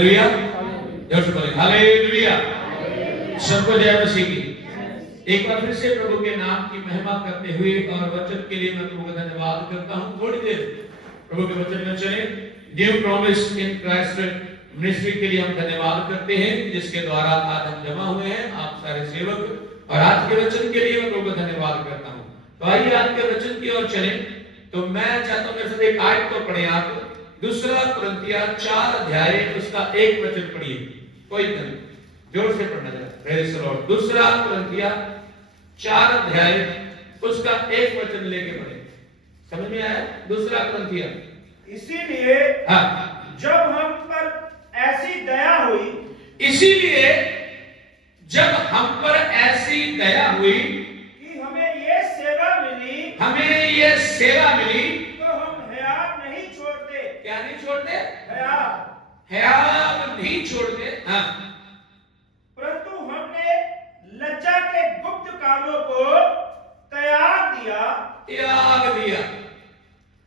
Hallelujah. सबको जय मसीह की। एक बार फिर से प्रभु के नाम की महिमा करते हुए और वचन के लिए मैं प्रभु का धन्यवाद करता हूँ। थोड़ी देर प्रभु के वचन में चले। New promise in Christ ministry के लिए हम धन्यवाद करते हैं जिसके द्वारा आज हम जमा हुए हैं, आप सारे सेवक, और आज के वचन के लिए मैं प्रभु का धन्यवाद करता हूँ। तो आइए आज के वचन की ओर चलें। तो मैं चाहता हूँ मेरे साथ एक आयत को पढ़ें आप। दूसरा कुरिन्थियों 4 अध्याय उसका 1 वचन पढ़िए। कोई नहीं, जोर से पढ़ना जरा। Praise the Lord. दूसरा कुरिन्थियों 4 अध्याय उसका 1 वचन लेके पढ़े। समझ में आया? दूसरा कुरिन्थियों। इसीलिए जब हम पर ऐसी दया हुई, इसीलिए जब हम पर ऐसी दया हुई कि हमें ये सेवा मिली, तो हम हयात नहीं छोड़ते। क्या नहीं छोड़ते? हयात नहीं छोड़ते। हाँ। परंतु हमने लज्जा के गुप्त कामों को त्याग दिया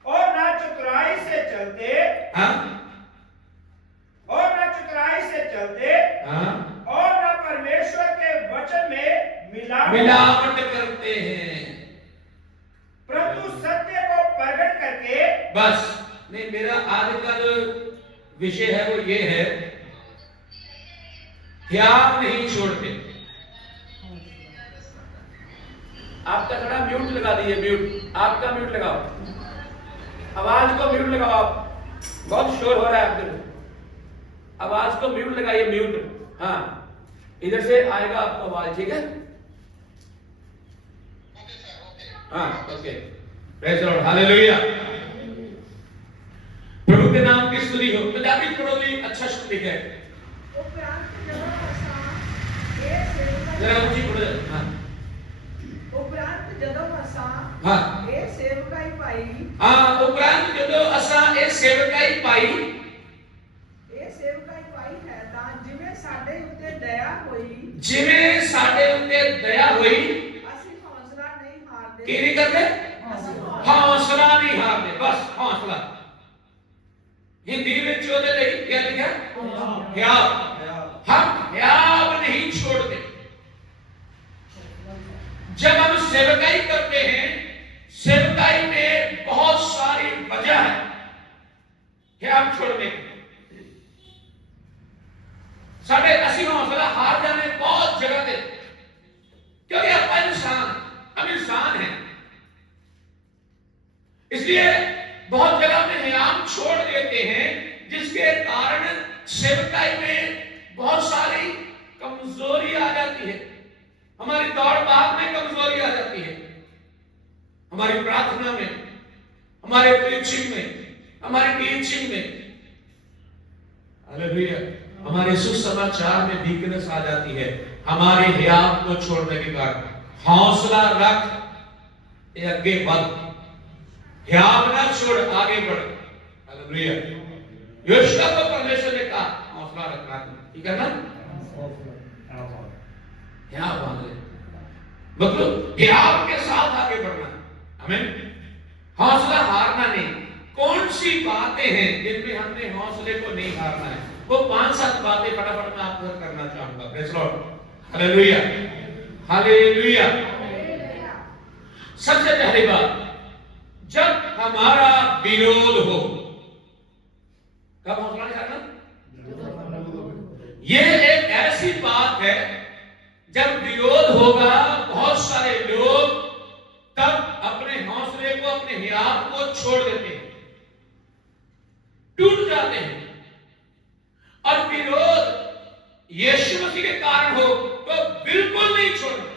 और ना चतुराई से चलते, हाँ। और ना परमेश्वर के वचन में मिलावट करते हैं, परंतु सत्य को प्रकट करके। बस नहीं, मेरा आज का जो विषय है वो ये है, त्याग नहीं छोड़ते। आपका थोड़ा म्यूट लगा दीजिए, म्यूट, आपका म्यूट लगाओ, आवाज को म्यूट लगाओ। आप बहुत शोर हो रहा है आपके, आवाज को म्यूट लगाइए, म्यूट। हाँ, इधर से आएगा आपका आवाज, ठीक है? हाँ, okay. Praise the lord, hallelujah. प्रभु के नाम की स्तुति हो। पंजाबी पढ़ोगी, अच्छा शब्द है, जरा ऊंची पढ़ो। हाँ, उपरांत जदों असां हाँ, ए सेवकाई पाई, हाँ, उपरांत जदों असां ए सेवकाई पाई है तां जिवें साडे उत्ते दया होई, ਅਸੀਂ ਹੌਸਲਾ ਨਹੀਂ ਹਾਰਦੇ। ਕੀ ਨਹੀਂ ਕਰਦੇ? ਹੌਸਲਾ ਨਹੀਂ ਹਾਰਦੇ। ਬਸ ਹੌਸਲਾ। हिंदी में ਉਹਦੇ ਲਈ क्या लिखा? ਹਿਆਬ। हम ਹਿਆਬ नहीं छोड़ते। जब हम सेवकाई करते हैं, सेवकाई में बहुत सारी वजह है ਹਿਆਬ छोड़ने की। साढ़े ਅਸੀਂ हौसला हार जाने बहुत जगह पे, क्योंकि हम इंसान हैं, इसलिए बहुत जगह में ਹਿਆਬ छोड़ देते हैं, जिसके कारण सेवकाई में बहुत सारी कमजोरी आ जाती है। हमारी दौड़ भाग में कमजोरी आ जाती है, हमारी प्रार्थना में, हमारे प्रीचिंग में, हमारी टीचिंग में, हालेलुया, हमारे सुसमाचार में वीकनेस आ जाती है हमारे ਹਿਆਬ को छोड़ने के कारण। हौसला रख, आगे बढ़, ਹਿਆਬ ना छोड़, आगे बढ़। हालेलुया। योशुआ को परमेश्वर ने कहा हौसला रखना, ठीक है ना? ਹਿਆਬ बांध ले, मतलब ਹਿਆब के साथ आगे बढ़ना। आमीन। हौसला हारना नहीं। कौन सी बातें हैं जिनमें हमने हौसले को नहीं हारना है? वो 5-7 बातें फटाफट मैं आपको करना चाहूंगा। Praise the lord, hallelujah, hallelujah. सबसे पहली बात, जब हमारा विरोध हो, कब हौसला नहीं हारना? ये एक ऐसी बात है, जब विरोध होगा, बहुत सारे लोग तब अपने हौसले को, अपने ਹਿਆਬ को छोड़ देते हैं, टूट जाते हैं। और विरोध यीशु मसीह के कारण हो तो बिल्कुल नहीं छोड़ना,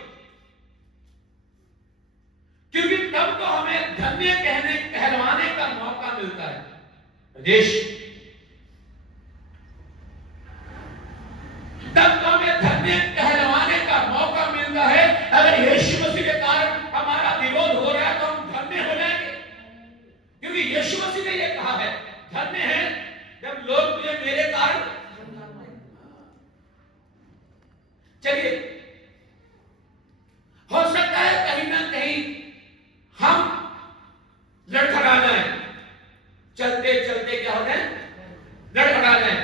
क्योंकि तब तो हमें धन्य कहलवाने का मौका मिलता है। देश तब तो हमें धन्य कहलवाने का मौका मिलता है। अगर यीशु मसीह के कारण हमारा विरोध हो रहा है तो हम धन्य हो जाएंगे, क्योंकि यीशु मसीह ने यह कहा है, धन्य है जब लोग तुझे मेरे कारण। चलिए, हो सकता है कहीं ना कहीं हम लड़खड़ा जाए, चलते चलते क्या हो जाए, लड़खड़ा जाए,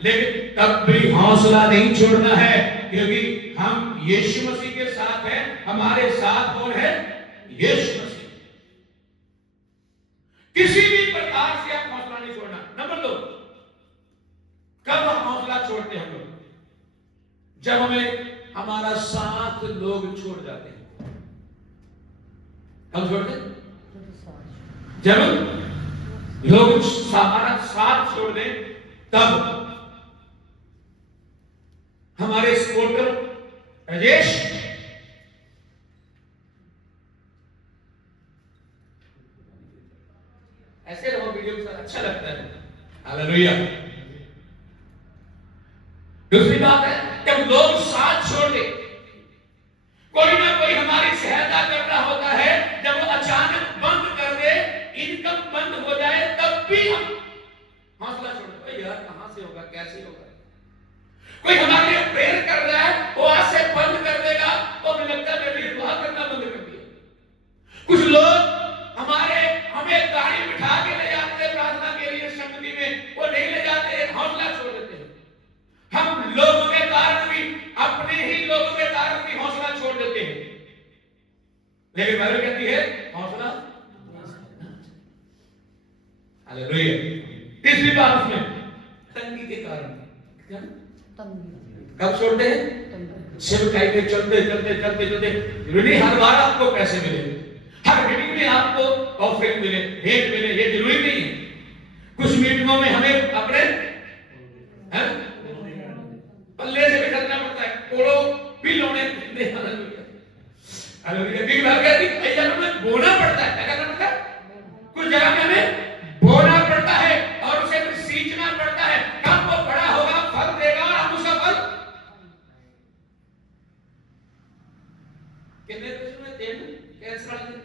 लेकिन तब भी हौसला नहीं छोड़ना है, क्योंकि हम यीशु मसीह के साथ हैं। हमारे साथ कौन है? यीशु मसीह। किसी भी प्रकार से आप हौसला नहीं छोड़ना। नंबर 2, कब हम हौसला छोड़ते हैं? हम लोग जब हमें हमारा साथ लोग छोड़ जाते हैं। कब छोड़ते हैं? जब लोग हमारा साथ छोड़ दें, तब हमारे सपोर्टर राजेश ऐसे रहो, वीडियो के साथ अच्छा लगता है। हालेलुया। दूसरी बात है, जब लोग साथ छोड़ दे, कोई ना कोई हमारी सहायता कर रहा होता है, जब वो अचानक बंद कर दे, इनकम बंद हो जाए, तब भी हम हौसला छोड़ दे। यार कहां से होगा, कैसे होगा? कोई हमारे लिए प्रेयर कर रहा है, वो आज से बंद कर देगा, तो हमें लगता है मैं दुआ करना बंद कर दिया। कुछ लोग हमें गाड़ी बिठा के ले जाते हैं प्रार्थना के लिए संगति में, वो नहीं ले जाते, हौसला छोड़ देते हैं। हम लोगों के कारण भी, अपने ही लोगों के कारण भी हौसला छोड़ देते हैं। लेकिन बाइबल कहती है हौसला। हालेलुया। तीसरी बात उसमें तंगी के कारण। क्या? कब छोड़ते हैं? सेवकाई में चलते चलते चलते चलते, जरूरी हर बार आपको पैसे मिले, हर मीटिंग में आपको ऑफरिंग मिले, भेंट मिले, ये जरूरी नहीं है। कुछ मीटिंगों में हमें अपने पल्ले से भी करना पड़ता है, कोड़ो भी लोने दे। हालेलुया। बिग बात कहती है कई जगह में बोना पड़ता है। क्या करना पड़ता है? कुछ जगह में हमें बोना पड़ता है और उसे फिर सींचना पड़ता है। कब वो बड़ा होगा, फल देगा, और हम उसका फल कितने देश में तेल कैंसर वाले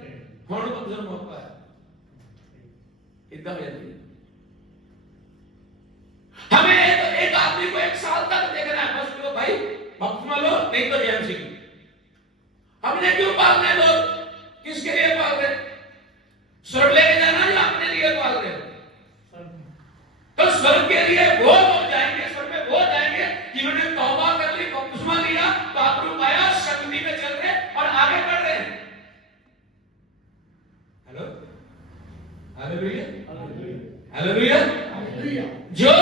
होड़ बंधन होता है, इतना हो जाती है। हमें तो एक आदमी को 1 साल तक देखना है, बस तो भाई बपतिस्मा लो, नहीं तो जेएमसी की। हमने क्यों पाल रहे? लोग किसके लिए पाल रहे? स्वर्ग लेके जाना या अपने लिए पाल रहे? तो स्वर्ग के लिए वो लोग जाएंगे, स्वर्ग में वो जाएंगे जिन्होंने तौबा कर ली, बपतिस्मा लिया, पाप पाया, शक्ति में चल रहे और आगे बढ़ रहे हैं। Hello, hallelujah, hallelujah, hallelujah. जो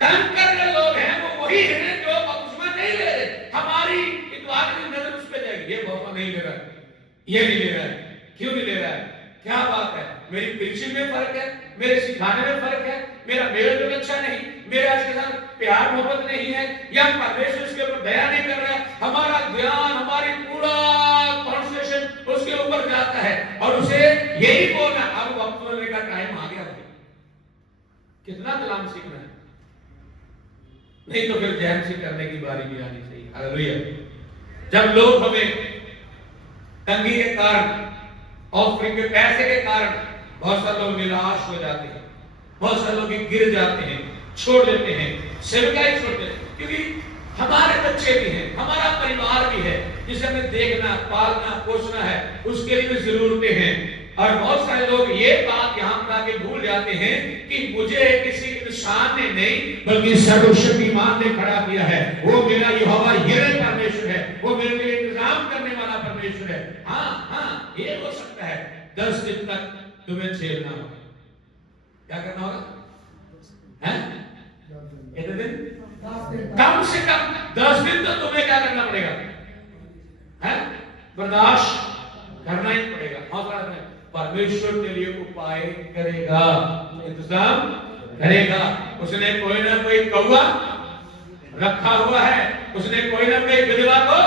तंग कर रहे लोग हैं वो वही हैं जो बपतिस्मा नहीं ले रहे। हमारी इतवार की नजर उस पे जाएगी, ये बपतिस्मा नहीं ले रहा, ये नहीं ले रहा है, क्यों नहीं ले रहा है? क्या बात है? मेरी प्रीचिंग में फर्क है, मेरे सिखाने में फर्क है, मेरा मेल जोल अच्छा नहीं, मेरा इसके साथ प्यार मोहब्बत नहीं है, या परमेश्वर उसके ऊपर दया नहीं कर रहा है। हमारा ध्यान, हमारी पूरा कॉन्सेंट्रेशन उसके ऊपर जाता है और उसे यही बोलना, अब वक्त बोलने का टाइम आ गया। कितना कलाम सीखना है, नहीं तो फिर जेएमसी करने की बारी भी आनी चाहिए। हालेलुया। जब लोग हमें तंगी के कारण, ऑफरिंग के पैसे के कारण, बहुत सारे लोग निराश हो जाते हैं, बहुत सारे लोग गिर जाते हैं, छोड़ देते हैं, सेवकाई छोड़ देते हैं, क्योंकि हमारे बच्चे भी हैं, हमारा परिवार भी है जिसे हमें देखना, पालना, पोषना है, उसके लिए भी जरूरतें हैं। और बहुत सारे लोग ये बात यहां पर आके भूल जाते हैं कि मुझे किसी इंसान ने नहीं बल्कि सर्वशक्तिमान ने खड़ा किया है। वो मेरा यहोवा यिरे परमेश्वर है, वो मेरे लिए इंतजाम करने वाला परमेश्वर है। हाँ, ये हो सकता है 10 दिन तक तुम्हें झेलना होगा। क्या करना होगा? कितने दिन? कम से कम 10 दिन तो तुम्हें क्या करना पड़ेगा? बर्दाश्त करना ही पड़ेगा। हौसला रखना। परमेश्वर के लिए उपाय करेगा, इंतजाम करेगा। उसने कोई ना कोई कौवा रखा हुआ है, उसने कोई ना कोई विधवा को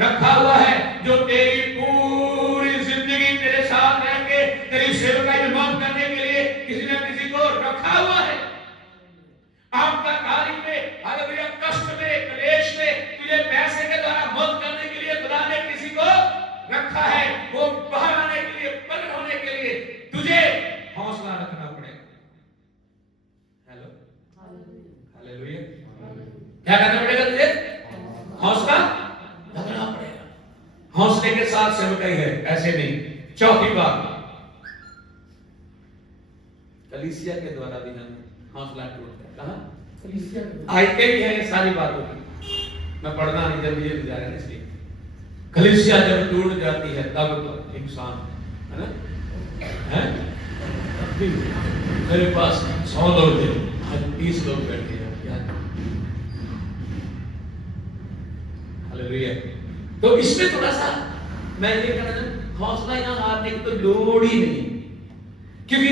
रखा हुआ है जो तेरी पूरी जिंदगी तेरे साथ रह के तेरी सेवकाई में मदद करने के लिए किसी न किसी को रखा हुआ है। आपका कार्य में, हालेलुया, कष्ट में, क्लेश में तुझे पैसे के द्वारा मदद करने के लिए खुदा ने किसी को रखा है। वो बाहर आने के लिए, प्रकट होने के लिए तुझे हौसला रखना पड़ेगा। Hello, hallelujah. क्या करना पड़ेगा तुझे? हौसला रखना पड़ेगा। हौसले के साथ सेवकाई है, ऐसे नहीं। चौथी बात, कलीसिया के द्वारा भी हम हौसला टूटता है। कहां? आयते भी है सारी बातों की, मैं पढ़ना नहीं जल्दी जल्दी जा रहा है इसलिए। कलीसिया जब टूट जाती है तब तो इंसान है ना, है मेरे पास 100 लोग थे, आज 30 लोग बैठे हैं, क्या हालेलुया। तो इसमें थोड़ा सा मैं ये कहना चाहूं, हौसला यहाँ हारने की तो लोड़ ही नहीं, क्योंकि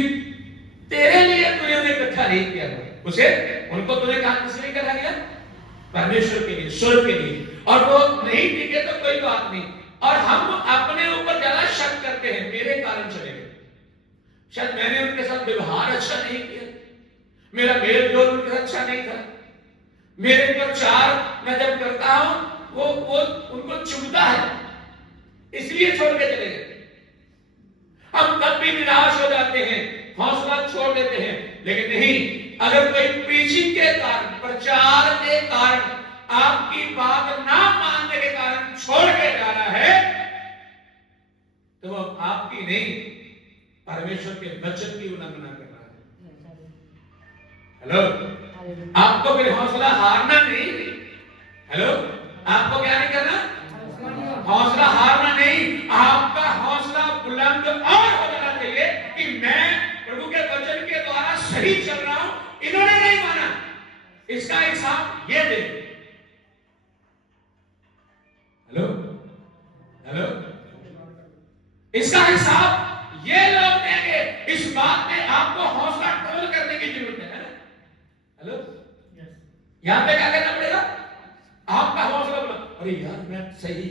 तेरे लिए तूने उन्हें इकट्ठा नहीं किया उसे, उनको तूने कहा किसने करा गया, परमेश्वर के लिए, स्वर्ग के लिए, और वो नहीं टिके तो कोई बात नहीं। और हम अपने ऊपर ज्यादा शक करते हैं, मेरे कारण चले गए, शायद मैंने उनके साथ व्यवहार अच्छा नहीं किया, मेरा मेल जोल उनके साथ अच्छा नहीं था, मेरे प्रचार मैं जब करता हूं वो उनको चुभता है, इसलिए छोड़ के चले गए। हम तब भी निराश हो जाते हैं, हौसला छोड़ देते हैं, लेकिन नहीं, अगर कोई प्रीचिंग के कारण, प्रचार के कारण, आपकी बात ना मानने के कारण छोड़ के जा रहा है, तो वो आपकी नहीं, परमेश्वर के वचन की उल्लंघना कर रहा है। हेलो, आपको फिर हौसला हारना नहीं, हेलो, आपको क्या नहीं करना, हौसला हारना नहीं, आपका हौसला बुलंद और हो जाना चाहिए कि मैं प्रभु के वचन के द्वारा सही चल रहा हूं, इन्होंने नहीं माना, इसका हिसाब ये दे। हेलो हेलो, इसका हिसाब ये लोग देंगे, इस बात में आपको हौसला टोल करने की जरूरत है ना। हेलो, यहां पे क्या करना पड़ेगा, आपका हौसला बोला, अरे यार मैं सही।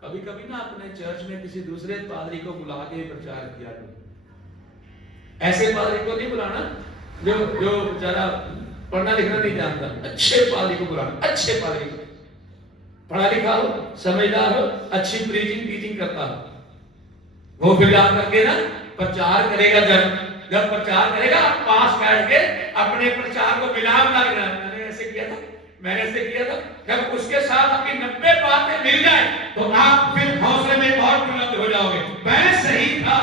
कभी कभी ना अपने चर्च में किसी दूसरे पादरी को बुला के प्रचार किया करो, ऐसे पादरी को नहीं बुलाना जो बेचारा पढ़ना लिखना नहीं जानता, अच्छे पादरी को बुलाना, अच्छे पादरी को, पढ़ा लिखा हो, समझदार हो, अच्छी प्रीचिंग टीचिंग करता हो, वो फिर आप करके ना प्रचार करेगा, जब प्रचार करेगा आप पास बैठ के अपने प्रचार को विराम लगना, मैंने ऐसे किया था, मैंने ऐसे किया था, जब उसके साथ आपकी 90 बातें मिल जाए तो आप फिर हौसले में और बुलंद हो जाओगे, मैं सही था।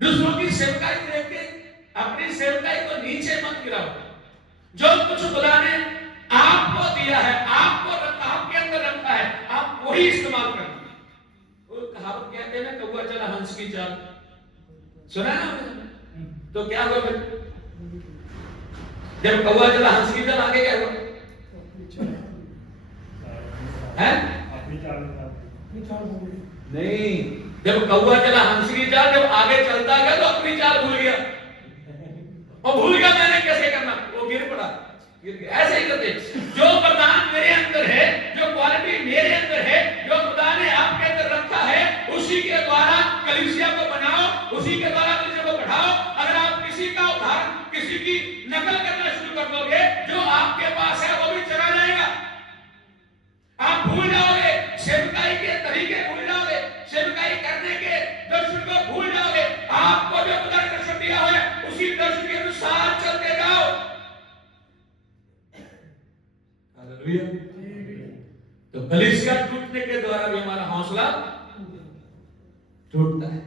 दूसरों की सेवकाई देख के अपनी सेवकाई को नीचे मत गिराओ, जो कुछ खुदा ने आपको दिया है, आपको रखा, आपके अंदर रखा है, आप वही इस्तेमाल करना। वो कहावत कहते हैं ना, कौवा चला हंस की चाल, सुना है ना? तो क्या हुआ फिर, जब कौवा चला हंस की चाल, आगे क्या हुआ है? नहीं, जब कौवा चला हंस की चाल, जब आगे चलता गया तो अपनी चाल भूल गया, और भूल गया मैंने कैसे करना, वो गिर पड़ा, गिर गया। ऐसे ही करते, जो वरदान मेरे अंदर है, जो क्वालिटी मेरे अंदर है, जो खुदा ने आपके अंदर रखा है, उसी के द्वारा कलीसिया को बनाओ, उसी के द्वारा कलीसिया को बढ़ाओ। अगर आप किसी का उदाहरण, किसी की नकल करना शुरू कर दोगे, जो आपके पास है वो भी चला जाएगा, आप भूल जाओगे, सेवकाई के तरीके भूल जाओगे, सेवकाई करने के दर्शन को भूल जाओगे। आपको जो खुदा ने दर्शन दिया है उसी दर्शन के अनुसार चलते जाओ। हालेलुया। तो कलीसिया टूटने के द्वारा भी हमारा हौसला टूटता है।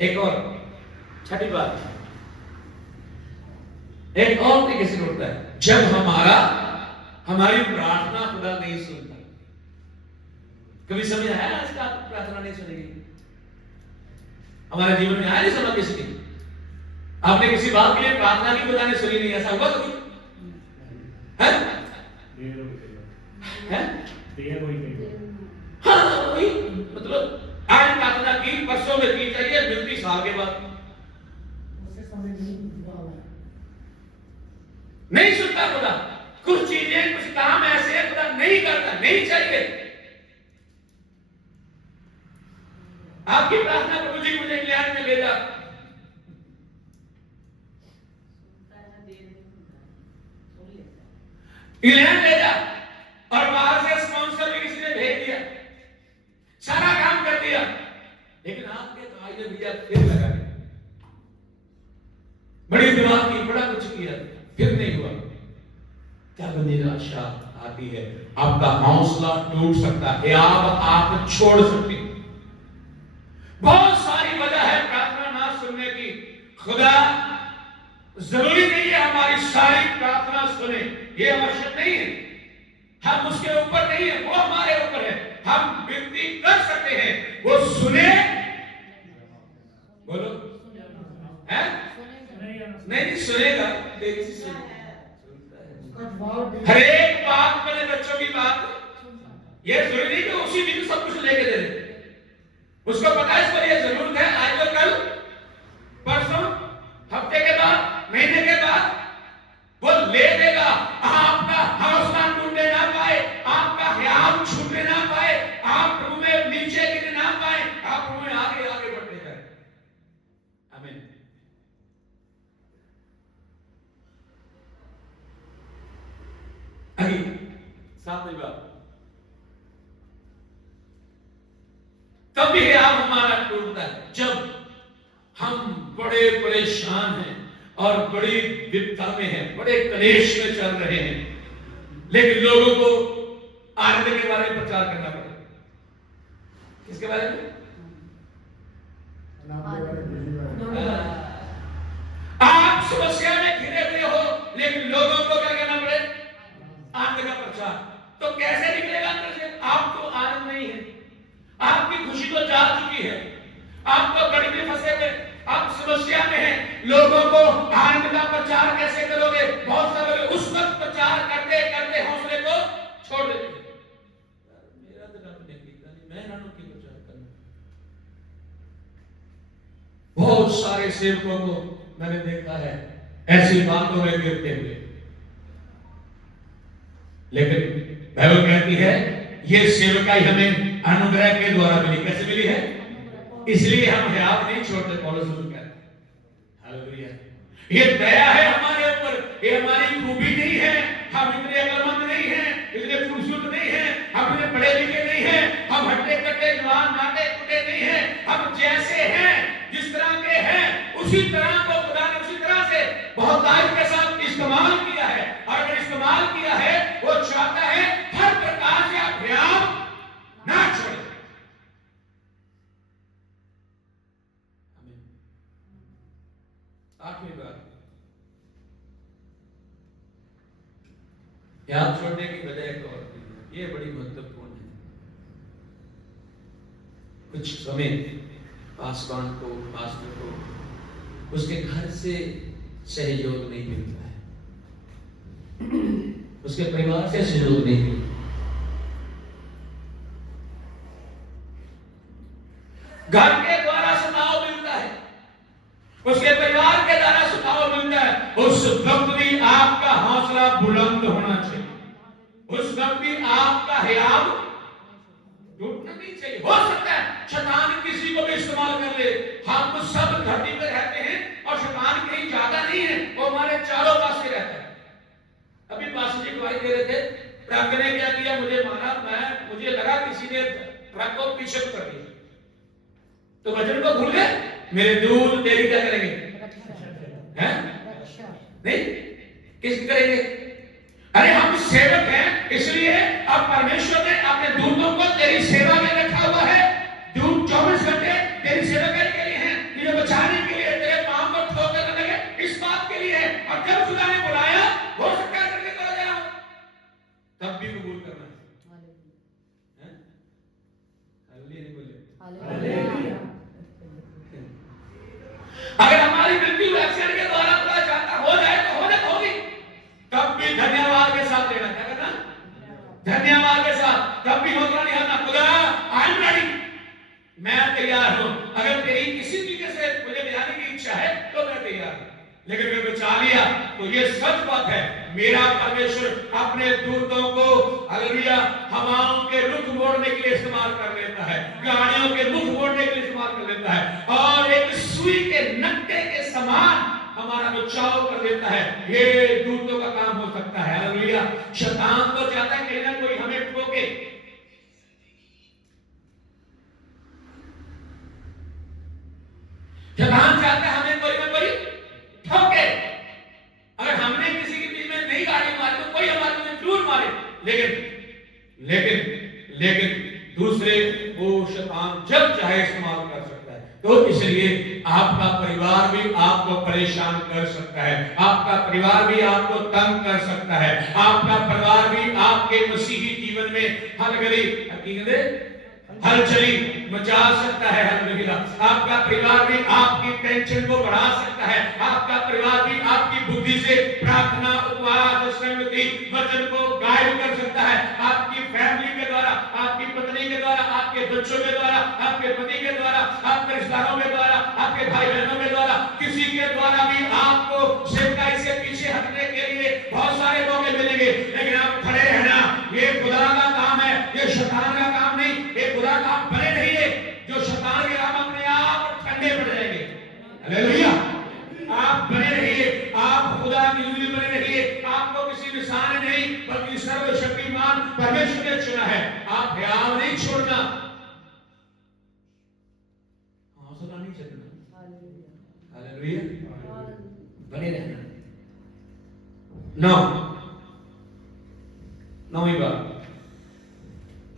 एक और छठी बात, एक और तरीके से टूटता है, जब हमारी प्रार्थना खुदा नहीं सुनता। कभी समझ आया इसका, प्रार्थना नहीं सुनेगी, हमारे जीवन में आया नहीं समझ किसी की, आपने किसी बात के लिए प्रार्थना की, खुदा ने सुनी नहीं, ऐसा हुआ कभी है? हाँ, वही मतलब आज प्रार्थना की, परसों में की चाहिए, मिलती साल के बाद, नहीं सुनता खुदा। कुछ चीजें, कुछ काम ऐसे हैं खुदा नहीं करता, नहीं चाहिए। आपकी प्रार्थना प्रभु जी मुझे इंग्लैंड में भेजा, इंग्लैंड ले जा, और बाहर से स्पॉन्सर भी किसी ने भेज दिया, सारा काम कर दिया, लेकिन आपके कायदे भैया फिर लगा दिया, बड़ी दिमाग की, बड़ा कुछ किया, फिर नहीं हुआ। तब निराशा आती है, आपका हौसला टूट सकता है, आप छोड़ सकते हैं। बहुत सारी खुदा जरूरी नहीं है हमारी सारी प्रार्थना सुने, ये आवश्यक नहीं है। हम उसके ऊपर नहीं है, वो हमारे ऊपर है। हम विनती कर सकते हैं, वो सुने। बोलो है? नहीं सुनेगा, हर एक बात, मेरे बच्चों की बात ये जरूरी नहीं कि उसी दिन सब कुछ लेके दे दे। उसको पता है इसको ये जरूरत है, आज तो कल परसों हफ्ते के बाद महीने के बाद वो ले देगा। आपका हौसला टूटने ना पाए, आपका ख्याल छूटने ना पाए, आप प्रभु में नीचे गिरने ना पाए, आप प्रभु में आगे आगे बढ़ते जाए। आमीन। आगे सातवीं बात, तब भी आप हमारा टूटता है जब हम बड़े परेशान हैं और बड़ी विपदा में हैं, बड़े क्लेश में चल रहे हैं, लेकिन लोगों को आनंद के बारे में प्रचार करना पड़ेगा। किसके बारे में? आप समस्या में घिरे हुए हो, लेकिन लोगों को क्या करना पड़े? आनंद का प्रचार। तो कैसे निकलेगा अंदर से? आपको आनंद नहीं है, आपकी खुशी तो जा चुकी है, आप तो गड़ी में फंसे हुए, आप समस्या में हैं, लोगों को आनंद का प्रचार कैसे करोगे? बहुत सारे लोग उस वक्त प्रचार करते करते हौसले को छोड़ देते हैं। मेरा तो रब ने किया नहीं, मैं नानों की प्रचार करना। बहुत सारे सेवकों को मैंने देखा है ऐसी बातों में गिरते हुए, लेकिन बाइबल कहती है ये सेवकाई हमें अनुग्रह के द्वारा मिली। कैसे मिली है? इसलिए हम हियाव नहीं छोड़ते। पौलुस कहते हैं हालेलुया, ये दया है हमारे ऊपर, ये हमारी खूबी नहीं है, हम इतने अक्लमंद नहीं हैं, इतने खूबसूरत नहीं हैं, हम इतने पढ़े लिखे नहीं हैं, हम हट्टे कट्टे जवान नाटे कुटे नहीं हैं, हम जैसे हैं, जिस तरह के हैं, उसी तरह को खुदा ने उसी तरह से बहुतायत के साथ इस्तेमाल किया है। और अगर इस्तेमाल किया है, वो चाहता है हर प्रकार से आप हियाव ना छोड़ें। आखिरी बात, हियाव छोड़ने की वजह एक और ये बड़ी महत्वपूर्ण है। कुछ समय पासवान को, पास्टर को उसके घर से सहयोग नहीं मिलता है, उसके परिवार से सहयोग नहीं मिलता। घर के द्वारा सुनाव मिलता है, उसके परिवार के द्वारा सुनाव मिलता है। उस वक्त भी आपका हौसला बुलंद होना चाहिए, उस वक्त भी आपका हियाव टूटना नहीं चाहिए। हो सकता है शैतान किसी को भी इस्तेमाल कर ले, हम सब धरती पर रहते हैं और शैतान कहीं ज्यादा नहीं है, वो हमारे चारों पास से रहता है। अभी पास जी गवाही दे रहे थे, ट्रक ने क्या किया, मुझे मारा, मुझे लगा किसी ने ट्रक को पीछे कर दिया, तो वचन को भूल गए। मेरे दूध तेरी क्या करेंगे? हैं? नहीं, किसकी करेंगे? अरे हम सेवक हैं, इसलिए अब परमेश्वर ने अपने दूतों को तेरी सेवा में रखा हुआ है। दूत 24 घंटे तेरी सेवा के लिए हैं, तुझे बचाने के लिए, तेरे पांव को ठोकर न लगे, इस बात के लिए है। और जब खुदा ने बुलाया, हो सकता है करके चला जाए, तब भी कबूल करना है। हालेलुया नहीं बोले? हालेलुया। अगर हमारी मृत्यु एक्सीडेंट के द्वारा खुदा चाहता हो जाए तो होगी, तब भी धन्यवाद के साथ लेना। क्या करना? धन्यवाद के साथ। तब भी हौसला नहीं हारना। खुदा आई एम रेडी, मैं तैयार हूं। अगर तेरी किसी तरीके से मुझे ले जाने की इच्छा है तो मैं तैयार हूं, लेकिन मैं बचा लिया तो ये सच बात है, मेरा परमेश्वर अपने दूतों को हालेलुया हवाओं के रुख मोड़ने के लिए इस्तेमाल कर लेता है, गाड़ियों के मुख मोड़ने के लिए इस्तेमाल कर लेता है, और एक सुई के नक्के के समान हमारा बचाव कर देता है। ये दूतों का काम हो सकता है। हालेलुया। शैतान तो चाहता है कहीं ना कोई हमें ठोके, शैतान चाहता है हमें कोई ना कोई ठोके। अगर हमने किसी के बीच में नहीं गाड़ी मारी तो कोई हमारे में जरूर मारे, लेकिन दूसरे वो शैतान जब चाहे इस्तेमाल कर सकता है। तो इसलिए आपका परिवार भी आपको परेशान कर सकता है, आपका परिवार भी आपको तंग कर सकता है, आपका परिवार भी आपके मसीही जीवन में हलचली मचा सकता है। हालेलुया। आपका परिवार भी आपकी टेंशन को बढ़ा सकता है, आपका परिवार भी आपकी बुद्धि से प्रार्थना, उपवास, संगति, वचन को गायब कर सकता है। आपकी फैमिली के द्वारा, आपकी पत्नी के द्वारा, आपके बच्चों के द्वारा, आपके पति के द्वारा, आपके रिश्तेदारों के द्वारा, आपके भाई बहनों के द्वारा, किसी के द्वारा भी आपको सेवकाई से पीछे हटने के लिए बहुत सारे मौके मिलेंगे, लेकिन आप खड़े रहना। ये खुदा का काम है, ये शैतान का काम नहीं। ये खुदा का काम बने रहिए, जो शैतान के काम अपने आप ठंडे पड़ जाएंगे। हालेलुया। आप बने रहिए, आप खुदा की जुली बने रहिए। आपको किसी निशान ने नहीं, बल्कि सर्वशक्तिमान परमेश्वर ने चुना है। आप ख्याल नहीं छोड़ना, हौसला नहीं छोड़ना। हालेलुया। बने रहना। नौवीं बात,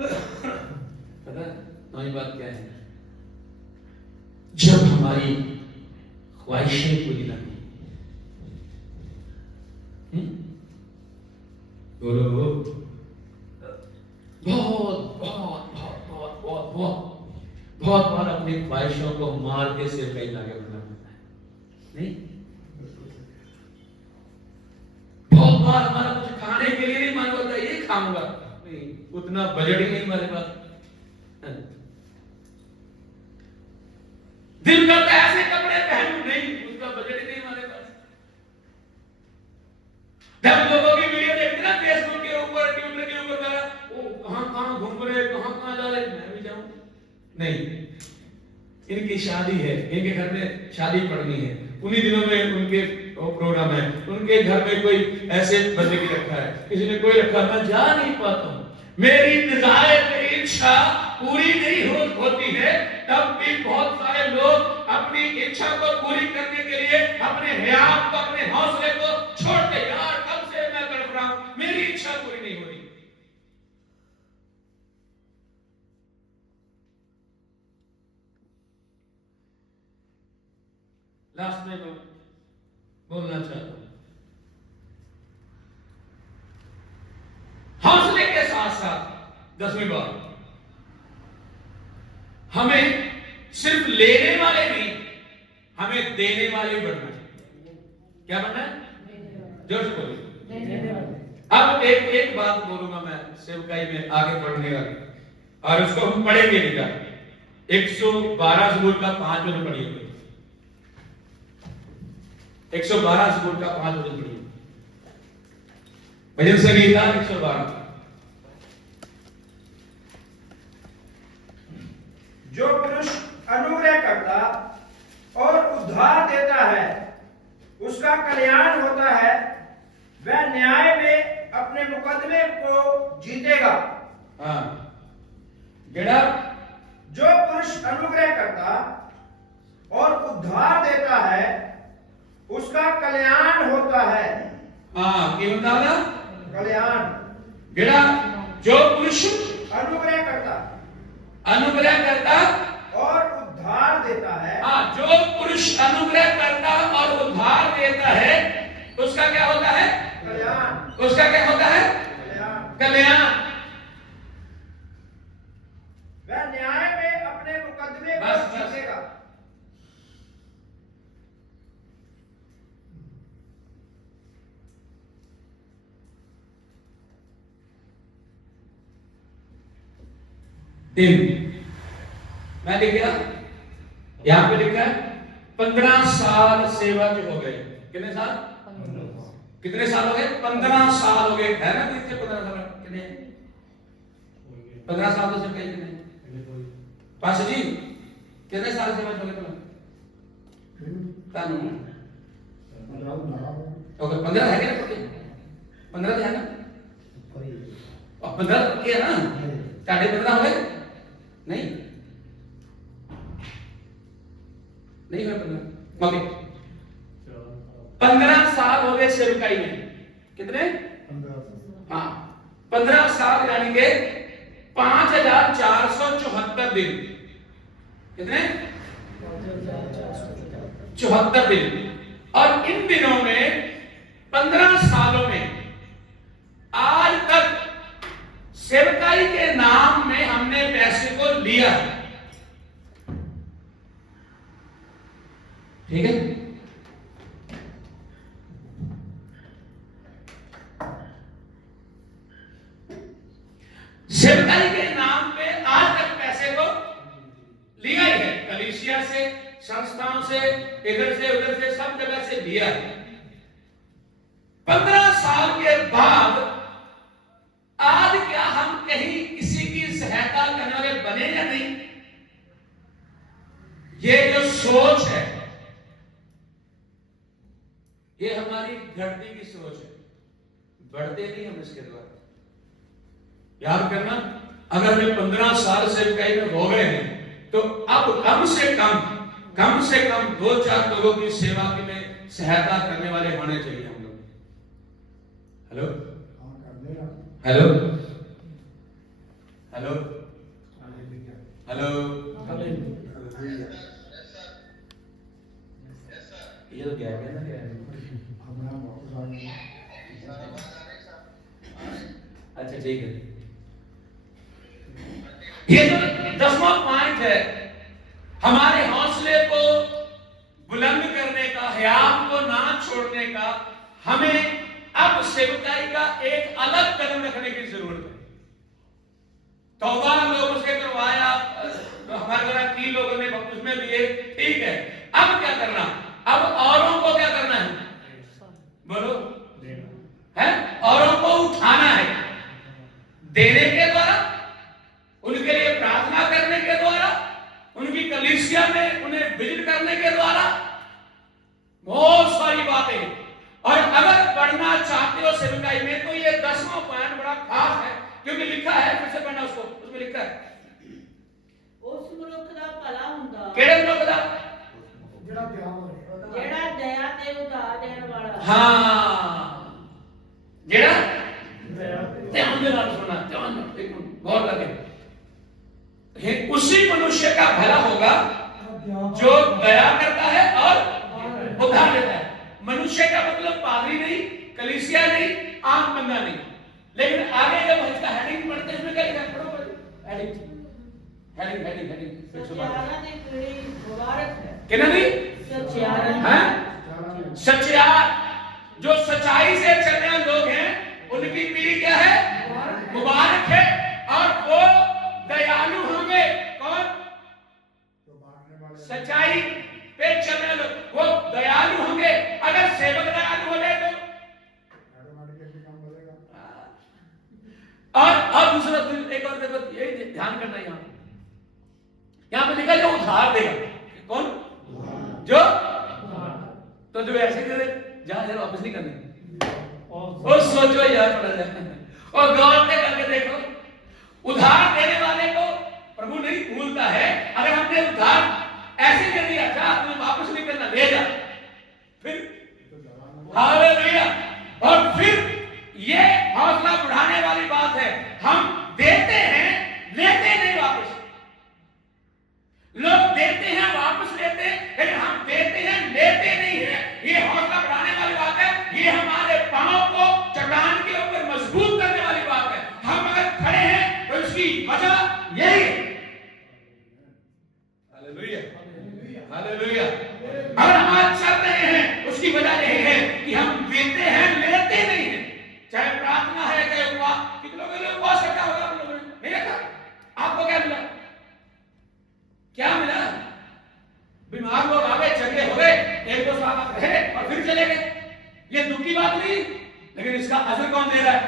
पता है नौवीं बात क्या है? जब हमारी ख्वाहिशें पूरी ना हो, बोलो बहुत बहुत बहुत बहुत बहुत बहुत बहुत बार अपनी ख्वाहिशों को मार के सिर कहीं आगे बढ़ना पड़ता है। नहीं, बहुत बार हमारा कुछ खाने के लिए नहीं मन होता, ये खाऊंगा, नहीं, उतना बजट ही नहीं हमारे पास। दिल करता है ऐसे कपड़े पहनूं, नहीं, उसका बजट ही नहीं हमारे पास। जब लोगों की वीडियो देखते ना फेसबुक के ऊपर, ट्विटर के ऊपर, वो कहां घूम रहे, कहां जा रहे, मैं भी जाऊं, नहीं। इनकी शादी है, इनके घर में शादी पड़नी है, उन्हीं दिनों में उनके प्रोग्राम है, उनके घर में कोई ऐसे बंदे की रखा है, किसी ने कोई रखा, मैं जा नहीं पाता हूं। मेरी डिजायर, मेरी इच्छा पूरी नहीं होती है, तब भी बहुत सारे लोग अपनी इच्छा को पूरी करने के लिए अपने हयात को, अपने हौसले को छोड़ते, यार कब से मैं तड़प रहा हूं, मेरी इच्छा पूरी नहीं हो रही। लास्ट में मैं बोलना चाहता हूं, हौसले के साथ साथ 10वीं बात, हमें सिर्फ लेने वाले नहीं, हमें देने वाले बनना है। क्या बनना है? जोर से बोलिए। अब एक बात बोलूंगा मैं सेवकाई में आगे बढ़ने वाली, और उसको हम पढ़ेंगे नहीं। 112 ज़बूर का 5 वचन पढ़िए। 112 ज़बूर का 5 वचन पढ़िए। भजन संगीता 112। जो पुरुष अनुग्रह करता और उद्धार देता है, उसका कल्याण होता है, वह न्याय में अपने मुकदमे को जीतेगा। हाँ, जेड़ा जो पुरुष अनुग्रह करता और उद्धार देता है, उसका कल्याण होता है। हाँ, क्या होता है? कल्याण। जेड़ा जो पुरुष अनुग्रह करता और उद्धार देता है। हाँ, जो पुरुष अनुग्रह करता और उद्धार देता है, उसका क्या होता है? कल्याण। उसका क्या होता है? कल्याण। वह न्याय में अपने मुकदमे को जीतेगा। मैं लिख गया, यहां पे लिखा है 15 साल सेवा के हो गए। कितने साल? कितने साल हो गए? 15 साल हो गए, है ना? कितने 15 साल? कितने? 15 साल तो सब कहीं कितने? पास जी कितने साल सेवा हो गए तुम? ओके, 15 है क्या? 15 है ना? और 15 के ना? 15.5 हो गए? नहीं हुआ 15। ओके, 15 साल हो गए सेवकाई में। कितने? 15। हाँ, 15 साल यानी के 5474 दिन। कितने? 74 दिन। और इन दिनों में 15 सालों में आज तक सेवकाई के नाम में हमने पैसे को लिया है। ठीक है, सेवकाई के नाम पे आज तक पैसे को लिया ही है, कलीसिया से, संस्थाओं से, इधर से उधर से, सब जगह से लिया है। 15 साल के बाद आज क्या हम कहीं किसी की सहायता करने वाले बने या नहीं? ये जो सोच है, ये हमारी घटने की सोच है, बढ़ते नहीं हम इसके द्वारा। याद करना, अगर हमें 15 साल से कई में हो गए हैं तो अब कम से कम 2-4 लोगों की सेवा के में सहायता करने वाले होने चाहिए हम लोग। हेलो हेलो हेलो हेलो, ये तो क्या है ना, क्या है? अच्छा ठीक है, ये जो 10वां पॉइंट है, हमारे हौसले को बुलंद करने का, हयात को ना छोड़ने का, हमें अब सेवकाई का एक अलग कदम रखने की जरूरत है। तौबा लोगों से करवाया, तो हमारे द्वारा 3 लोगों ने बपतिस्मे दिए, ठीक है। अब क्या करना? अब औरों को क्या करना है? बोलो, है औरों को उठाना है, देने के द्वारा, उनके लिए प्रार्थना करने के द्वारा, उनकी कलीसिया में उन्हें विजिट करने के द्वारा, बहुत सारी बातें। और अगर बढ़ना चाहते हो सेवकाई में तो ये 10वां पॉइंट बड़ा खास है, क्योंकि लिखा है, फिर से पढ़ना उसको, उसमें लिखा है उस मनुख दा भला हुंदा, केड़े मनुख दा? जेड़ा दया ते उधार देण वाला। हाँ, जेड़ा ध्यान दे नाल सुनना, ध्यान दे, एक मिनट गौर करके, उसी मनुष्य का भला होगा जो दया करता है और उधार देता है। मनुष्य का मतलब पादरी नहीं, कलीसिया नहीं, आम बंदा नहीं। लेकिन आगे जब इसका हेडिंग पढ़ते हैं, इसमें क्या लिखा है? पढ़ो हेडिंग, हेडिंग हेडिंग हेडिंग सच्चाई दी पीढ़ी मुबारक है। कितना दी? सच्चाई हैं? सच्चाई, जो सच्चाई से चलने वाले लोग हैं, उनकी पीढ़ी क्या है? मुबारक है। और वो दयालु होंगे। कौन? सच्चाई पे चलने वाले लोग, वो दयालु होंगे। अगर सेवक दयालु हो जाए तो, और दूसरा एक और देखो, यही ध्यान करना, यहां पे लिखा जो उधार देगा। कौन? जो तो जो ऐसे करे जहां जरा वापस नहीं करनी, और सोचो यार पड़ा जाए, और गौर से करके देखो, उधार देने वाले को प्रभु नहीं भूलता है। अगर हमने उधार ऐसे कर दिया, जा तुम्हें वापस नहीं करना, ले जा, फिर हालेलुया। और फिर ये हौसला बढ़ाने वाली बात है, हम देते हैं, लेते नहीं वापस। लोग देते हैं, वापस लेते हैं, लेकिन हम देते हैं, लेते नहीं है। ये हौसला बढ़ाने वाली बात है। ये हमारे पांव को चट्टान के ऊपर मजबूत करने वाली बात है। हम अगर खड़े हैं तो इसकी वजह यही है। Hallelujah, hallelujah. अगर हम आज चल रहे हैं, उसकी वजह यही है कि हम देते हैं, लेते नहीं है। चाहे प्रार्थना है, चाहे उपवास। कितने लोगों ने उपवास रखा होगा? आप लोगों ने नहीं रखा? आपको क्या मिला? क्या मिला? बीमार लोग आ गए, चंगे हो गए, 1-2 साल आप रहे और फिर चले गए। ये दुख की बात नहीं, लेकिन इसका असर कौन दे रहा है?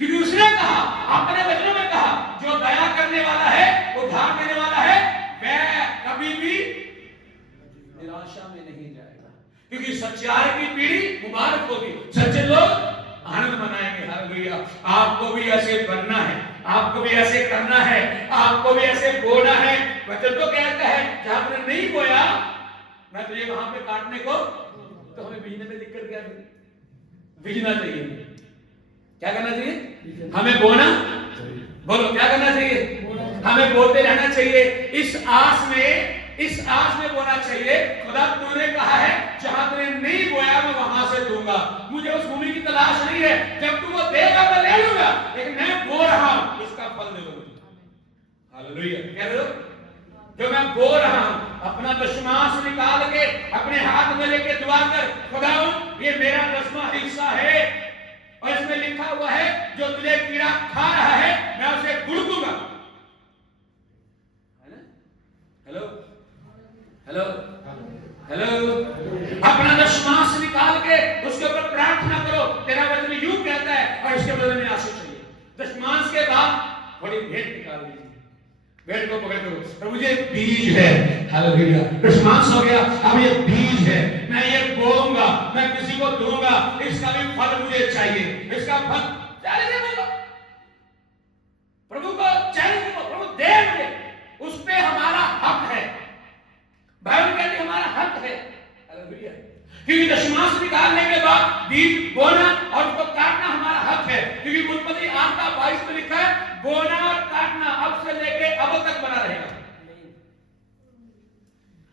क्योंकि उसने कहा, अपने वचनों में कहा, जो दया करने वाला है, उधार देने वाला है, वह कभी भी निराशा में नहीं जाएगा। क्योंकि सच्चाई की पीढ़ी मुबारक होगी, सच्चे लोग आनंद मनाएंगे। हालेलुया। आपको भी ऐसे बनना है, आपको भी ऐसे करना है, आपको भी ऐसे बोना है। वचन तो कहता है, जहां हमने नहीं बोया, मैं तुझे वहां पे काटने को, तो हमें बीजने में दिक्कत क्या है? बीजना चाहिए। क्या करना चाहिए? हमें बोना, बोलो क्या करना चाहिए? हमें बोलते रहना चाहिए। इस आस में बोना चाहिए? खुदा तूने कहा है जहां तूने नहीं बोया मैं वहां से दूंगा। मुझे उस भूमि की तलाश नहीं है, जब तू वो देगा मैं ले लूंगा, लेकिन मैं बो रहा हूं इसका फल दे दो मुझे। हालेलुया। कह रहे हो? जो मैं बो रहा हूं, अपना दशमांश निकाल के अपने हाथ में लेके दुआ कर, खुदावंद ये मेरा 10वां हिस्सा है और इसमें लिखा हुआ है जो तुझे कीड़ा खा रहा है मैं उसे गुड़कूंगा। Hello hello hello. अपना दशमांश निकाल के उसके ऊपर प्रार्थना करो। तेरा वचन यूं कहता है और इसके बदले में आशीष चाहिए। दशमांश के बाद थोड़ी भेंट निकाल दीजिए। भेंट को पकड़ करो, प्रभु ये बीज है। हालेलुया। दशमांश हो गया, अब ये बीज है, मैं ये बोऊंगा, मैं किसी को दूंगा, इसका भी फल मुझे चाहिए। इसका फल चाहिए बोलो, प्रभु को चाहिए, प्रभु दे मुझे, उस पे हमारा हक है। बाइबल कहती है हमारा हक है। हालेलुया। क्योंकि दशमांश निकालने के बाद बीज बोना और उसको काटना हमारा हक है। क्योंकि उत्पत्ति 8:22 में लिखा है बोना और काटना अब से लेके अब तक बना रहेगा।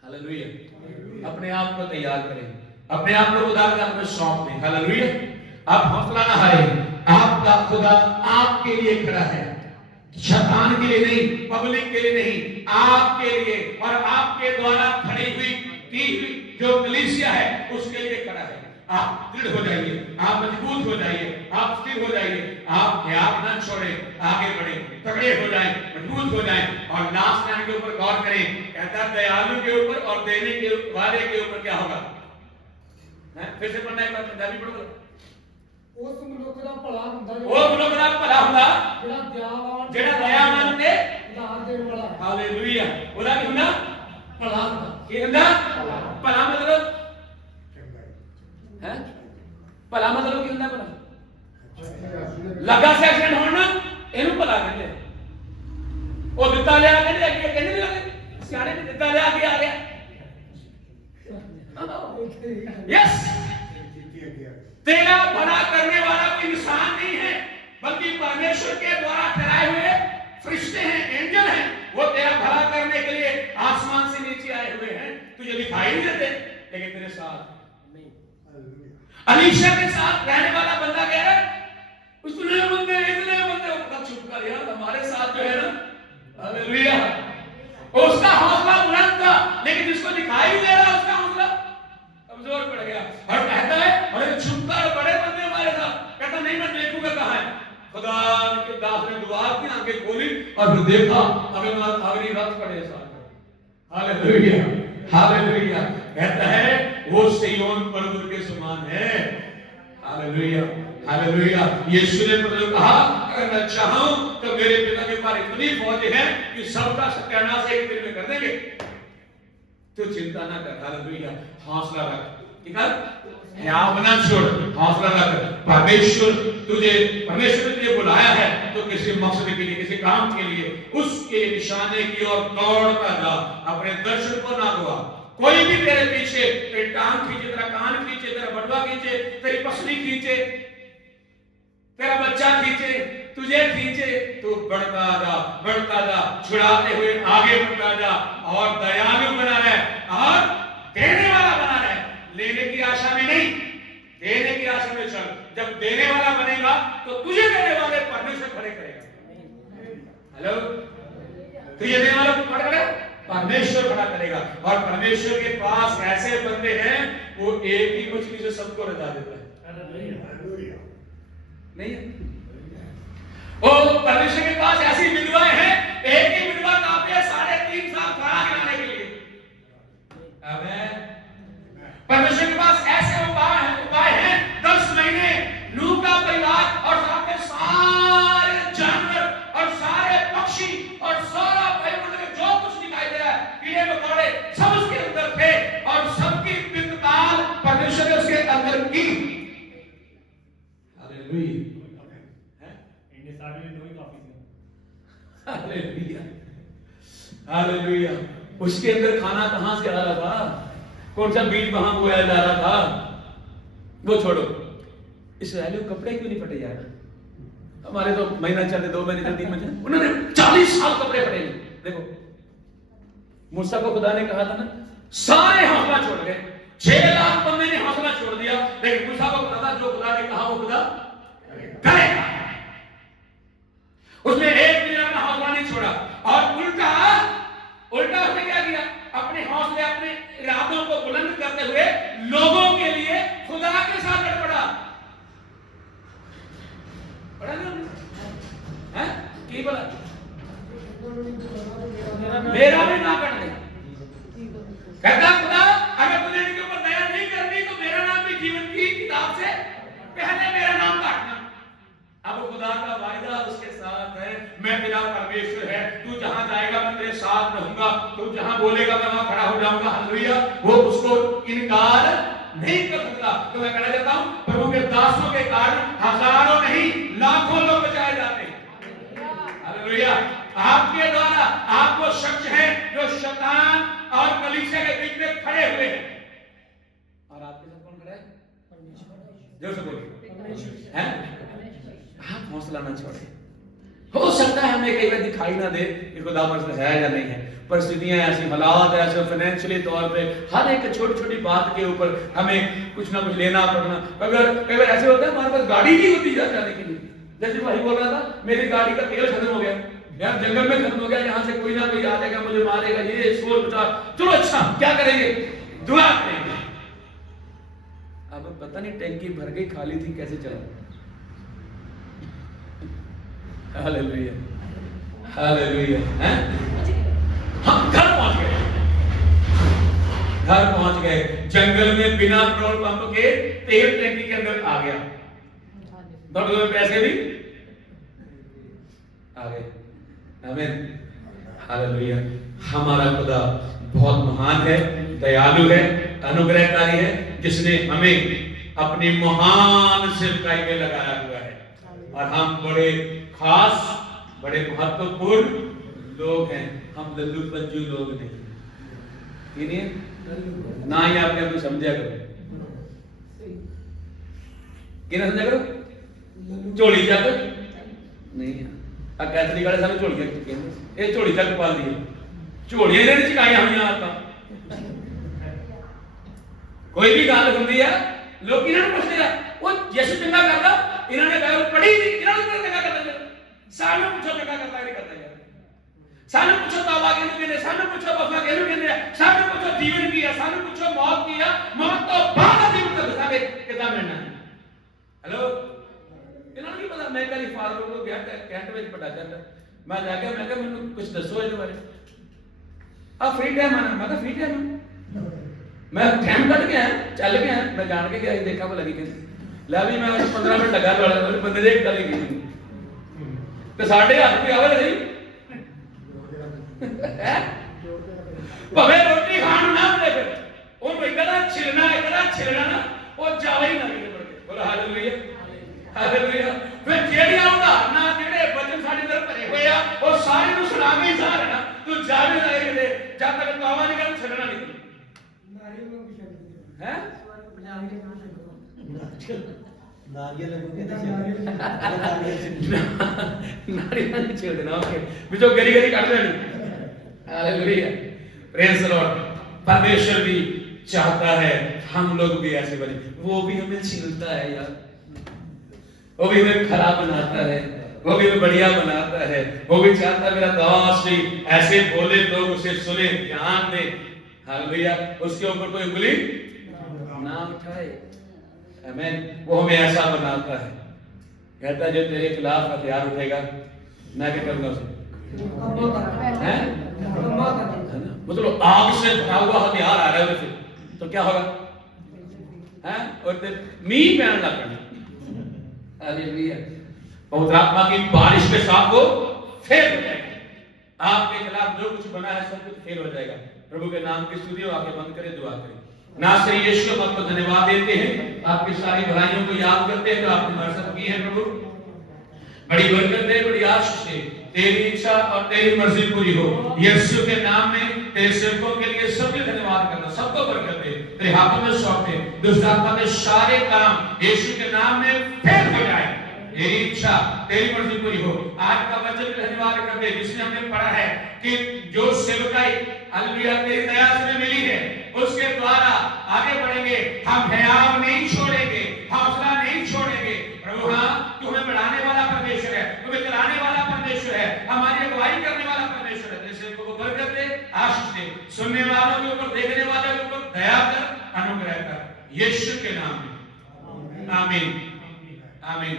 हालेलुया। अपने आप को तैयार करें, अपने आप को खुदा के हाथ में सौंप दें। हालेलुया। आप हौसला ना हारें, आपका खुदा आपके लिए खड़ा है, शैतान के लिए नहीं, पब्लिक के लिए नहीं, आपके लिए और आपके द्वारा खड़ी हुई की हुई जो कलीसिया है उसके लिए खड़ा है। आप दृढ़ हो जाइए, आप मजबूत हो जाइए, आप स्थिर हो जाइए, आप त्याग न छोड़ें, आगे बढ़े, तगड़े हो जाएं, मजबूत हो जाएं। और लास्ट लाइन के ऊपर गौर करें, कहता है दयालु के ऊपर और देने के वाले के ऊपर क्या होगा? फिर से पढ़ना एक बार, पंजाबी पढ़ो। उस मनुख दा भला हुंदा वो मनुख दा भला हुंदा जेड़ा दयावान ते उधार देण वाला। हालेलुया। ओदा की हुंदा भला हुंदा। की हुंदा भला मतलब है भला मतलब की हुंदा? भला लगा से एक्सीडेंट होना ਇਹਨੂੰ ਭਲਾ ਕਹਿੰਦੇ। ਉਹ ਦਿੱਤਾ ਲਿਆ ਕਹਿੰਦੇ ਅੱਗੇ ਕਹਿੰਦੇ ਨਹੀਂ ਲੱਗੇ ਸਿਆਣੇ ਨੇ ਦਿੱਤਾ ਲਿਆ ਕੇ ਆ ਗਿਆ। यस, तेरा भला करने वाला कोई इंसान नहीं है, बल्कि परमेश्वर के द्वारा ठहराए हुए फरिश्ते हैं, एंजल हैं। वो तेरा भला करने के लिए आसमान से नीचे आए हुए हैं। तुझे दिखाई नहीं देते, लेकिन तेरे साथ नहीं। अलीशा के साथ रहने वाला बंदा कह रहा है इतने बंदे चुप कर यार, हमारे साथ जो है ना, हालेलुया, उसका हौसला बुलंद था, लेकिन जिसको दिखाई नहीं दे रहा उसका हौसला कमजोर पड़ गया। और कहता है अरे चुप कर, बड़े बंदे हमारे साथ। कहता नहीं मैं देखूंगा कहां है। खुदा के दास ने दुआ की, आंखें खोली और फिर देखा अगली रात पड़े साथ। Hallelujah hallelujah. कहता है वो सिय्योन पर्वत के समान है। Hallelujah hallelujah. यीशु ने मतलब कहा अगर मैं चाहूं तो मेरे पिता के पास इतनी फौज है कि सबका सत्यानाश एक दिन में कर देंगे। तो चिंता ना कर। हालेलुया। हौसला रख, ठीक है, ह्याव ना छोड़, हौसला रख। परमेश्वर ने तुझे बुलाया है तो किसी मकसद के लिए, किसी काम के लिए, उसके निशाने की ओर दौड़ता जा। अपने दर्शन को ना गवा। कोई भी तेरे पीछे तेरी टांग खींचे, तेरा कान खींचे, तेरा बटवा खींचे, तेरी पसली खींचे, तेरा बच्चा खींचे, तुझे खींचे, तू बढ़ता जा, छुड़ाते हुए आगे बढ़ता जा और दयालु बना रहे और देने वाला बना रहे। लेने की आशा में नहीं, देने की आशा में चल। जब देने वाला बनेगा तो तुझे देने वाले परमेश्वर खड़े करेगा। हेलो, तुझे देने वाला को खड़ा करेगा, परमेश्वर खड़ा करेगा। और परमेश्वर के पास ऐसे बंदे हैं वो एक ही मछली से सबको रजा देता है। नहीं है? ओ परमेश्वर के पास ऐसी विधवाएं हैं, एक ही विधवा काफी है 3.5 साल खाना खिलाने के लिए। परमेश्वर के पास ऐसे उपाय हैं 10 महीने नूह का परिवार और साथ में सारे जानवर और सारे पक्षी और सारा वायुमंडल में जो कुछ दिखाई दे रहा है, कीड़े मकोड़े सब उसके अंदर थे और सबकी वित्तकाल परमेश्वर ने उसके अंदर की। हालेलुया। Hallelujah hallelujah. उसके अंदर खाना कहां से आ रहा था, कौन सा बीज वहां बोया जा रहा था, वो छोड़ो। इस्राएलियों कपड़े क्यों नहीं फटे यार? हमारे तो महीना चलते 2 महीने चलते 3 महीने, उन्होंने 40 साल कपड़े फटे नहीं। देखो मूसा को खुदा ने कहा था ना सारे हौसला छोड़ गए। 6 लाख बंदे ने हौसला छोड़ दिया, लेकिन मूसा को पता था जो खुदा ने कहा वो खुदा करेगा। उसने एक दिन अपना हौसला नहीं छोड़ा, और उल्टा उसने क्या किया, अपने हौसले अपने इरादों को बुलंद करते हुए लोगों के लिए खुदा के साथ लड़ पड़ा। पढ़ा नहीं हैं? की बोला मेरा भी ना कट दे। कहता खुदा अगर तुझे इनके ऊपर दया नहीं करनी तो मेरा नाम भी जीवन की किताब से पहले मेरा नाम काटना। अब खुदा का वायदा उसके साथ है, मैं तेरा परमेश्वर है, तू जहां जाएगा मैं तेरे साथ रहूंगा, तू जहां बोलेगा मैं वहां खड़ा हो जाऊंगा। हालेलुया। वो उसको इनकार नहीं कर सकता। तो मैं कहना चाहता हूं प्रभु के दासों के कारण हजारों नहीं लाखों लोग बचाए जाते हैं। हालेलुया। आपके द्वारा आप वो शख्स हैं जो शैतान और कलीसिया के बीच में खड़े हुए हैं। और आपके साथ कौन खड़ा है? जोर से बोलिए हैं? आप हौसला ना छोड़े। हो सकता है हमें कई बार दिखाई ना दे कि खुदा हमसे है या नहीं है, परिस्थितियां ऐसी, हालात ऐसे, फाइनेंशियली तौर पे हर एक छोटी छोटी बात के ऊपर हमें कुछ ना कुछ लेना पड़ना। अगर कई बार ऐसे होता है हमारे पास गाड़ी नहीं होती जाने के लिए, जैसे भाई बोल रहा था मेरी गाड़ी का तेल खत्म हो गया यार, जंगल में खत्म हो गया, यहाँ से कोई ना कोई आ जाएगा मुझे मारेगा, ये शोर बचा। चलो अच्छा क्या करेंगे, दुआ करेंगे। अब पता नहीं टैंकी भर गई खाली थी कैसे चला। Hallelujah hallelujah. हैं हम घर पहुंच गए, जंगल में बिना पेट्रोल पंप के तेल टैंकी के अंदर आ गया, थोड़े पैसे भी आ गए। आमीन हालेलुया। हमारा खुदा बहुत महान है, दयालु है, अनुग्रहकारी है, जिसने हमें अपनी महान सेवकाई में लगाया हुआ है। और हम बड़े खास, बड़े महत्वपूर्ण लोग हैं, हम लल्लू पंजू लोग नहीं। ना ही आपने अपने समझा करो, कि ना समझा करो, झोली चक नहीं है। कैथलिक वाले सारे झोलियां कहते, ये झोली चक पा दी, झोलियां इन्होंने चकाइया हुई आदत। कोई भी गल होंगी है लोग इन्होंने पूछते हैं वो यीशु चंगा करता, इन्होंने बाइबल पढ़ी नहीं, इन्होंने चंगा करता। सानू पूछो चंगा करता नहीं करता यार, सानू पूछो तौबा किहनू कहंदे, सानू पूछो वफा किहनू कहंदे, सानू पूछो जीवन की है, सानू पूछो मौत की है, मौत तो बाद जीवन का दसावे कितना मिलना है। हेलो इन्होंने नहीं पता। मैं कल फार्मर को गया कैंट में पढ़ा जाता, मैं जाके मैं कहा मैंने कुछ दसो इस बारे। अब फ्री टाइम आना, मैं फ्री टाइम मैं टाइम कट गया चल गया, मैं जान के गया देखा वो लगी कहते लै भी मैं 15 मिनट लगा वाले बंदे देख गल गई तो साढ़े हाथ पे आवे नहीं भवे रोटी खान ना मिले फिर वो इतना छिलना ना वो जावे ही ना मिले पड़ के। बोला हालेलुया हालेलुया। फिर जेड़ियां उदाहरणा जेड़े वचन साडे अंदर भरे हुए आ वो सारे नु सुना के ही सारे ना तू जावे ना किते जब तक तौबा नहीं कर छड़ना नहीं है। नारियल लगोगे नारियल नहीं छोड़ देना, ओके बिचो गरी गरी काट देनी। Hallelujah praise the Lord. परमेश्वर भी चाहता है हम लोग भी ऐसे बने, वो भी हमें छीलता है यार, वो भी हमें खराब बनाता है, वो भी हमें बढ़िया बनाता है, वो भी चाहता है मेरा दास भी ऐसे बोले लोग उसे सुने ध्यान दे। हालेलुया उसके ऊपर कोई उंगली ना उठाए। आमीन। वो हमें ऐसा बनाता है, कहता है जो तेरे खिलाफ हथियार उठेगा मैं क्या करूंगा उसे, हैं मतलब आग से भरा हुआ हथियार आ रहा है उसे तो क्या होगा, हैं और फिर मींह पैन लग पड़ना। हालेलुया। पवित्र आत्मा की बारिश के साथ वो फेल हो जाएगा, आपके खिलाफ जो कुछ बना है सब कुछ फेल हो जाएगा। प्रभु के नाम की स्तुति हो, आंखें बंद करें, दुआ करें। नासरी यीशु हम आपको धन्यवाद देते हैं, आपकी सारी भलाइयों को याद करते हैं जो आपने हमारे साथ की है। प्रभु बड़ी बरकत दे, बड़ी आशीष दे, तेरी इच्छा और तेरी मर्जी पूरी हो। यीशु के नाम में तेरे सेवकों के लिए सबके धन्यवाद करना, सबको बरकत दे, तेरे हाथों में सौंप दे। दुष्ट आत्मा के सारे काम यीशु के नाम में फेल हो जाए, तेरी इच्छा तेरी मर्जी पूरी हो। आज का वचन धन्यवाद करते जिसने हमने पढ़ा है कि जो सेवकाई हालेलुया तेरी दया से मिली है सुनने वालों के ऊपर, देखने वालों के ऊपर दया कर, अनुग्रह कर, यीशु के नाम में आमीन आमीन।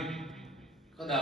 खुदा